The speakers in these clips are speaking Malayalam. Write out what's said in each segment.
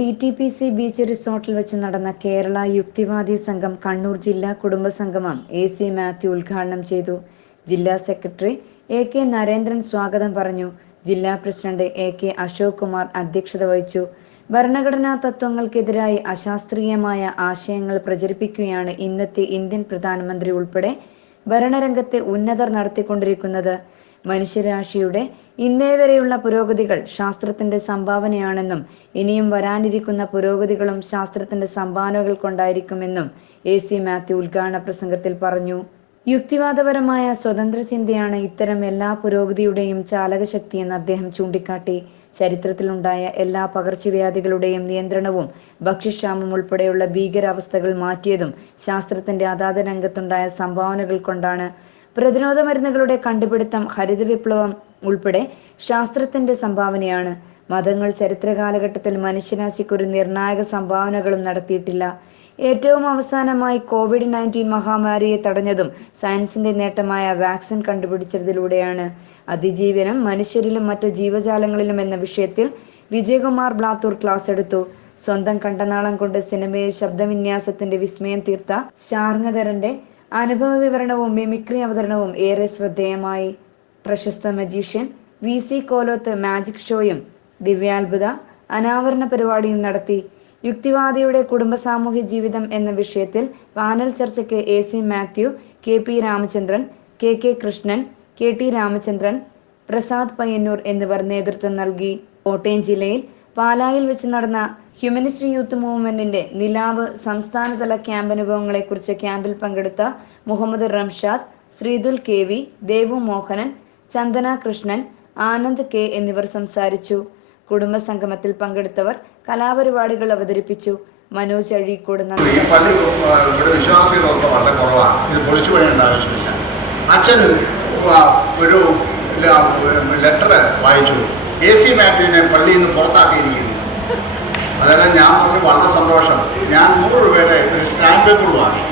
D T P C beach റിസോർട്ടിൽ വെച്ച് നടന്ന കേരള യുക്തിവാദി സംഘം കണ്ണൂർ ജില്ലാ കുടുംബ സംഗമം എ സി മാത്യു ഉദ്ഘാടനം ചെയ്തു. ജില്ലാ സെക്രട്ടറി എ കെ നരേന്ദ്രൻ സ്വാഗതം പറഞ്ഞു. ജില്ലാ president A K Ashok Kumar അധ്യക്ഷത വഹിച്ചു. ഭരണഘടനാ തത്വങ്ങൾക്കെതിരായി അശാസ്ത്രീയമായ ആശയങ്ങൾ പ്രചരിപ്പിക്കുകയാണ് ഇന്നത്തെ ഇന്ത്യൻ പ്രധാനമന്ത്രി ഉൾപ്പെടെ ഭരണരംഗത്തെ ഉന്നതർ നടത്തിക്കൊണ്ടിരിക്കുന്നത്. മനുഷ്യരാശിയുടെ ഇന്നേ വരെയുള്ള പുരോഗതികൾ ശാസ്ത്രത്തിന്റെ സംഭാവനയാണെന്നും ഇനിയും വരാനിരിക്കുന്ന പുരോഗതികളും ശാസ്ത്രത്തിന്റെ സംഭാവനകൾ കൊണ്ടായിരിക്കുമെന്നും എ സി മാത്യു ഉദ്ഘാടന പ്രസംഗത്തിൽ പറഞ്ഞു. യുക്തിവാദപരമായ സ്വതന്ത്ര ചിന്തയാണ് ഇത്തരം എല്ലാ പുരോഗതിയുടെയും ചാലകശക്തിയെന്ന് അദ്ദേഹം ചൂണ്ടിക്കാട്ടി. ചരിത്രത്തിലുണ്ടായ എല്ലാ പകർച്ചവ്യാധികളുടെയും നിയന്ത്രണവും ഭക്ഷ്യക്ഷാമം ഉൾപ്പെടെയുള്ള ഭീകരാവസ്ഥകൾ മാറ്റിയതും ശാസ്ത്രത്തിന്റെ അതാത് രംഗത്തുണ്ടായ സംഭാവനകൾ കൊണ്ടാണ്. പ്രതിരോധ മരുന്നുകളുടെ കണ്ടുപിടുത്തം ഹരിത വിപ്ലവം ഉൾപ്പെടെ ശാസ്ത്രത്തിന്റെ സംഭാവനയാണ്. മതങ്ങൾ ചരിത്ര കാലഘട്ടത്തിൽ മനുഷ്യരാശിക്ക് ഒരു നിർണായക സംഭാവനകളും നടത്തിയിട്ടില്ല. ഏറ്റവും അവസാനമായി കോവിഡ് നയന്റീൻ മഹാമാരിയെ തടഞ്ഞതും സയൻസിന്റെ നേട്ടമായ വാക്സിൻ കണ്ടുപിടിച്ചതിലൂടെയാണ്. അതിജീവനം മനുഷ്യരിലും മറ്റു ജീവജാലങ്ങളിലും എന്ന വിഷയത്തിൽ വിജയകുമാർ ബ്ലാത്തൂർ ക്ലാസ് എടുത്തു. സ്വന്തം കണ്ടനാളം കൊണ്ട് സിനിമയിൽ ശബ്ദവിന്യാസത്തിന്റെ വിസ്മയം തീർത്ത ശാർങ്ങധരന്റെ അനുഭവ വിവരണവും മിമിക്രി അവതരണവും ഏറെ ശ്രദ്ധേയമായി. പ്രശസ്ത magician V C Koloth magic ഷോയും ദിവ്യാത്ഭുത അനാവരണ പരിപാടിയും നടത്തി. യുക്തിവാദിയുടെ കുടുംബ സാമൂഹ്യ ജീവിതം എന്ന വിഷയത്തിൽ പാനൽ ചർച്ചയ്ക്ക് A C Mathew K P Ramachandran K K Krishnan K T Ramachandran Prasad Payyanur എന്നിവർ നേതൃത്വം നൽകി. കോട്ടയം ജില്ലയിൽ പാലായിൽ വെച്ച് നടന്ന ഹ്യൂമനിസ്റ്റ് യൂത്ത് മൂവ്മെന്റിന്റെ നിലാവ് സംസ്ഥാനതല ക്യാമ്പ് അനുഭവങ്ങളെക്കുറിച്ച് ക്യാമ്പിൽ പങ്കെടുത്ത Muhammad Ramshad Sreethul K V Devu Mohanan Chandana Krishnan Anand K എന്നിവർ സംസാരിച്ചു. കുടുംബ സംഗമത്തിൽ പങ്കെടുത്തവർ കലാപരിപാടികൾ അവതരിപ്പിച്ചു. മനോജ് അഴീക്കോട് അച്ഛൻ ഒരു ലെറ്റർ വായിച്ചു. എ സി മാറ്റിനെ പള്ളിയിൽ നിന്ന് പുറത്താക്കിയിരിക്കുന്നു. അതായത് ഞാൻ പറഞ്ഞു വളരെ സന്തോഷം. ഞാൻ നൂറ് രൂപയുടെ ഒരു സ്റ്റാമ്പ് പേപ്പർ വാങ്ങി.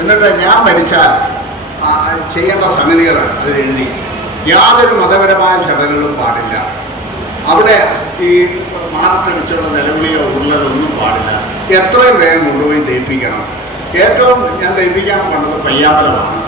എന്നിട്ട് ഞാൻ മരിച്ചാൽ ചെയ്യേണ്ട സംഗതികളാണ് അതിൽ എഴുതി. യാതൊരു മതപരമായ ചടങ്ങുകളും പാടില്ല. അവിടെ ഈ മാറത്തടിച്ചുള്ള നിലവിളിയോ ഉള്ളതോ ഒന്നും പാടില്ല. എത്രയും വേഗം കൊണ്ടുപോയി ദയിപ്പിക്കണം ഏറ്റവും ഞാൻ ദയിപ്പിക്കാൻ പണ്ടത് പയ്യാമ്പലമാണ്.